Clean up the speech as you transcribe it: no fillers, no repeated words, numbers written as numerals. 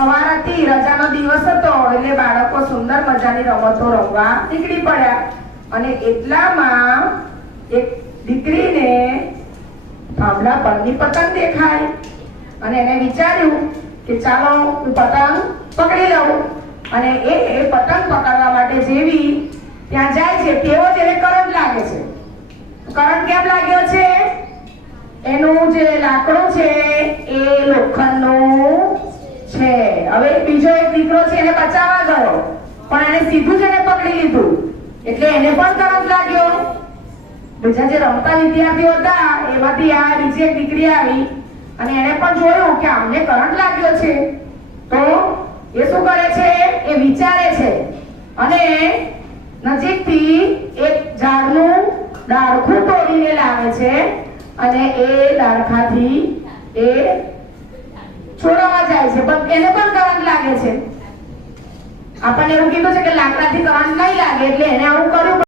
સવારથી રજાનો દિવસ હતો એટલે બાળકો સુંદર મજાની રમતો રમવા નીકળી પડ્યા અને એટલામાં એક દીકરીને થાંભલા પરની પતંગ દેખાય અને એને વિચાર્યું કે ચાલો હું પતંગ પકડી લઉં અને એ પતંગ પકડવા માટે જેવી ત્યાં જાય છે તેવો જ એને કરંટ લાગે છે. કરંટ કેમ લાગ્યો છે? એનું જે લાકડું છે એ લોખંડનું છે. હવે બીજો એક દીકરો છે એને બચાવવા ગયો પણ એને સીધું જ એને પકડી લીધું એટલે એને પણ કરંટ લાગ્યો. બીજા જે રમતા વિદ્યાર્થીઓ હતા એમાંથી આ બીજી એક દીકરી આવી અને એને પણ જોયું કે આમને કરંટ લાગ્યો છે તો એ શું કરે છે? એ વિચારે છે અને નજીકથી એક ઝાડનું ડાળખું તોડીને લાવે છે અને એ ડાળખાથી એ છોડવા જાય છે પણ એને પણ કરંટ લાગે છે. આપણને એવું કીધું છે કે લાકડાથી કરંટ નહીં લાગે એટલે એને આવું કર્યું